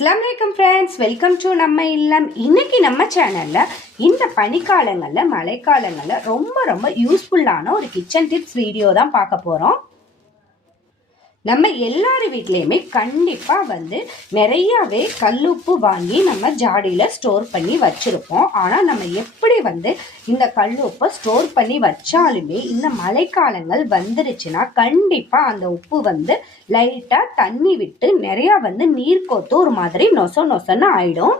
அஸ்லாம் வலைக்கம் friends welcome to நம்ம இல்லம். இன்னைக்கு நம்ம சேனலில் இந்த பனிக்காலங்களில் மழைக்காலங்களில் ரொம்ப ரொம்ப யூஸ்ஃபுல்லான ஒரு கிச்சன் டிப்ஸ் வீடியோ தான் பார்க்க போகிறோம் நம்ம எல்லார் வீட்லேயுமே கண்டிப்பாக வந்து நிறையாவே கல்லுப்பு வாங்கி நம்ம ஜாடியில் ஸ்டோர் பண்ணி வச்சுருப்போம். ஆனால் நம்ம எப்படி வந்து இந்த கல்லுப்பை ஸ்டோர் பண்ணி வச்சாலுமே இந்த மழைக்காலங்கள் வந்துருச்சுன்னா கண்டிப்பாக அந்த உப்பு வந்து லைட்டாக தண்ணி விட்டு நிறையா வந்து நீர் கோத்து ஒரு மாதிரி நொச நொசன்னு ஆகிடும்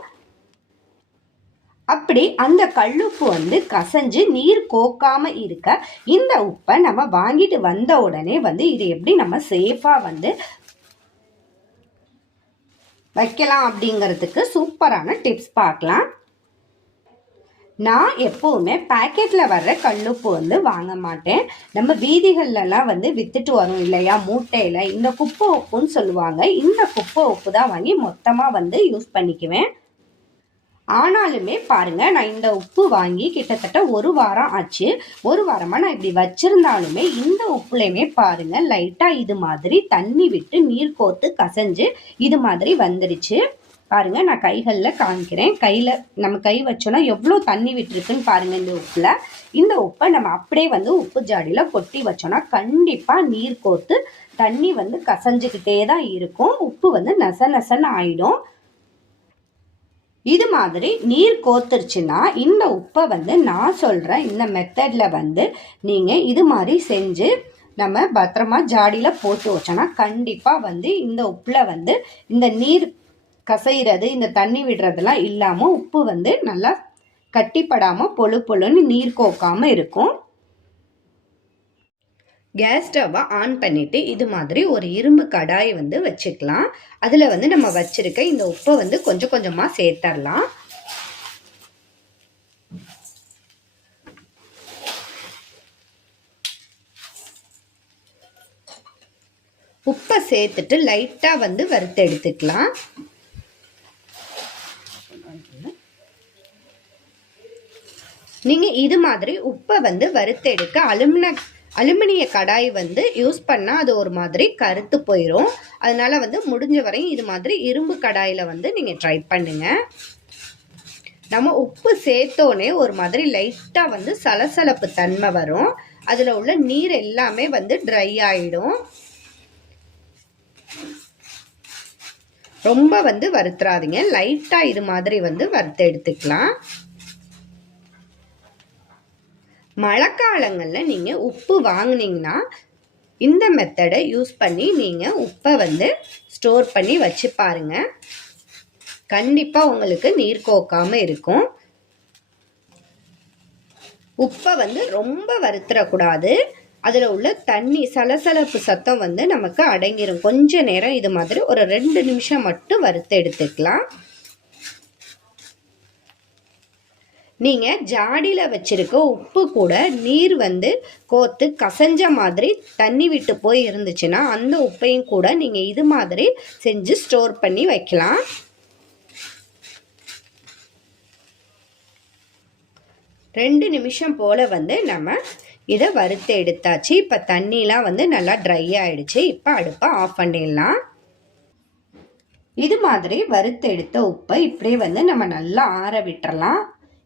அப்படி அந்த கல்லுப்பு வந்து கசஞ்சு நீர் கோக்காமல் இருக்க இந்த உப்பை நம்ம வாங்கிட்டு வந்த உடனே வந்து இது எப்படி நம்ம சேஃபாக வந்து வைக்கலாம் அப்படிங்கிறதுக்கு சூப்பரான டிப்ஸ் பார்க்கலாம். நான் எப்போவுமே பேக்கெட்டில் வர்ற கல்லுப்பு வந்து வாங்க மாட்டேன். நம்ம வீதிகள்லலாம் வந்து வித்துட்டு வரும் இல்லையா? மூட்டையில். இந்த குப்பை உப்புன்னு சொல்லுவாங்க. இந்த குப்பை உப்பு தான் வாங்கி மொத்தமாக வந்து யூஸ் பண்ணிக்குவேன். ஆனாலுமே பாருங்கள் நான் இந்த உப்பு வாங்கி கிட்டத்தட்ட ஒரு வாரம் ஆச்சு. ஒரு வாரமாக நான் இப்படி வச்சுருந்தாலுமே இந்த உப்புலையுமே பாருங்கள் லைட்டாக இது மாதிரி தண்ணி விட்டு நீர் கோத்து கசஞ்சு இது மாதிரி வந்துருச்சு. பாருங்கள் நான் கைகளில் காமிக்கிறேன். கையில் நம்ம கை வச்சோன்னா எவ்வளோ தண்ணி விட்டுருக்குன்னு பாருங்கள் இந்த உப்பில். இந்த உப்பை நம்ம அப்படியே வந்து உப்பு ஜாடியில் கொட்டி வச்சோன்னா கண்டிப்பாக நீர் கோத்து தண்ணி வந்து கசஞ்சுக்கிட்டே தான் இருக்கும். உப்பு வந்து நச நசன்னு ஆகிடும் இது மாதிரி நீர் கோத்துருச்சுன்னா இந்த உப்பை வந்து நான் சொல்கிறேன் இந்த மெத்தடில் வந்து நீங்கள் இது மாதிரி செஞ்சு நம்ம பத்திரமா ஜாடியில் போட்டு வச்சோன்னா கண்டிப்பாக வந்து இந்த உப்பில் வந்து இந்த நீர் கசைகிறது இந்த தண்ணி விடுறதெல்லாம் இல்லாமல் உப்பு வந்து நல்லா கட்டிப்படாமல் பொழு பொழுன்னு நீர் கோக்காமல் இருக்கும். கேஸ் ஸ்டவ்வை ஆன் பண்ணிவிட்டு இது மாதிரி ஒரு இரும்பு கடாய் வந்து வச்சுக்கலாம். அதில் வந்து நம்ம வச்சுருக்க இந்த உப்பை வந்து கொஞ்சம் கொஞ்சமாக சேர்த்தரலாம். உப்பை சேர்த்துட்டு லைட்டாக வந்து வறுத்து எடுத்துக்கலாம். நீங்கள் இது மாதிரி உப்பை வந்து வறுத்தெடுக்க அலுமின அலுமினிய கடாய் வந்து யூஸ் பண்ணால் அது ஒரு மாதிரி கருத்து போயிடும் அதனால வந்து முடிஞ்ச வரையும் இது மாதிரி இரும்பு கடாயில் வந்து நீங்கள் ட்ரை பண்ணுங்க. நம்ம உப்பு சேர்த்தோன்னே ஒரு மாதிரி லைட்டாக வந்து சலசலப்பு தன்மை வரும். அதில் உள்ள நீர் எல்லாமே வந்து ட்ரை ஆகிடும் ரொம்ப வந்து வறுத்துறாதீங்க லைட்டாக இது மாதிரி வந்து வறுத்து எடுத்துக்கலாம். மழைக்காலங்களில் நீங்கள் உப்பு வாங்கினீங்கன்னா இந்த மெத்தடை யூஸ் பண்ணி நீங்கள் உப்பை வந்து ஸ்டோர் பண்ணி வச்சு பாருங்க. கண்டிப்பாக உங்களுக்கு நீர் கோக்காமல் இருக்கும். உப்பை வந்து ரொம்ப வறுத்துடக்கூடாது அதில் உள்ள தண்ணி சலசலப்பு சத்தம் வந்து நமக்கு அடங்கிடும் கொஞ்ச நேரம் இது மாதிரி ஒரு ரெண்டு நிமிஷம் மட்டும் வறுத்து எடுத்துக்கலாம். நீங்கள் ஜாடியில் வச்சுருக்க உப்பு கூட நீர் வந்து கோத்து கசஞ்ச மாதிரி தண்ணி விட்டு போய் இருந்துச்சுன்னா அந்த உப்பையும் கூட நீங்கள் இது மாதிரி செஞ்சு ஸ்டோர் பண்ணி வைக்கலாம். ரெண்டு நிமிஷம் போல் வந்து நம்ம இதை வறுத்து எடுத்தாச்சு. இப்போ தண்ணிலாம் வந்து நல்லா ட்ரை ஆகிடுச்சு இப்போ அடுப்பை ஆஃப் பண்ணிடலாம். இது மாதிரி வறுத்து எடுத்த உப்பை இப்படியே வந்து நம்ம நல்லா ஆற விட்டுறலாம்.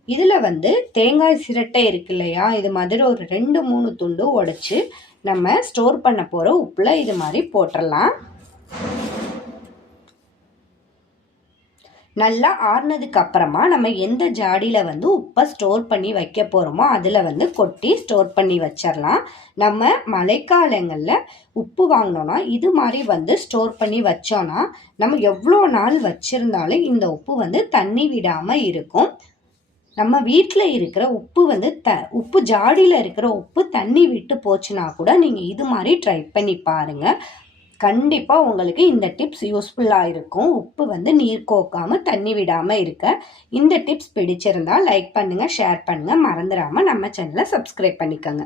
இதில் வந்து தேங்காய் சிரட்டை இருக்கு இல்லையா? இது மாதிரி ஒரு ரெண்டு மூணு துண்டு உடச்சி நம்ம ஸ்டோர் பண்ண போகிற உப்பில் இது மாதிரி போட்டுடலாம் நல்லா ஆறுனதுக்கு அப்புறமா நம்ம எந்த ஜாடியில் வந்து உப்பை ஸ்டோர் பண்ணி வைக்க போகிறோமோ அதில் வந்து கொட்டி ஸ்டோர் பண்ணி வச்சிடலாம் நம்ம மழைக்காலங்களில் உப்பு வாங்கினோன்னா இது மாதிரி வந்து ஸ்டோர் பண்ணி வச்சோன்னா நம்ம எவ்வளோ நாள் வச்சுருந்தாலும் இந்த உப்பு வந்து தண்ணி விடாமல் இருக்கும். நம்ம வீட்டில் இருக்கிற உப்பு வந்து த உப்பு ஜாடியில் இருக்கிற உப்பு தண்ணி விட்டு போச்சுன்னா கூட நீங்கள் இது மாதிரி ட்ரை பண்ணி பாருங்கள் கண்டிப்பாக உங்களுக்கு இந்த டிப்ஸ் யூஸ்ஃபுல்லாக இருக்கும். உப்பு வந்து நீர் கோக்காமல் தண்ணி விடாமல் இருக்க. இந்த டிப்ஸ் பிடிச்சிருந்தால் லைக் பண்ணுங்கள் ஷேர் பண்ணுங்கள் மறந்துடாமல் நம்ம சேனலை சப்ஸ்கிரைப் பண்ணிக்கோங்க.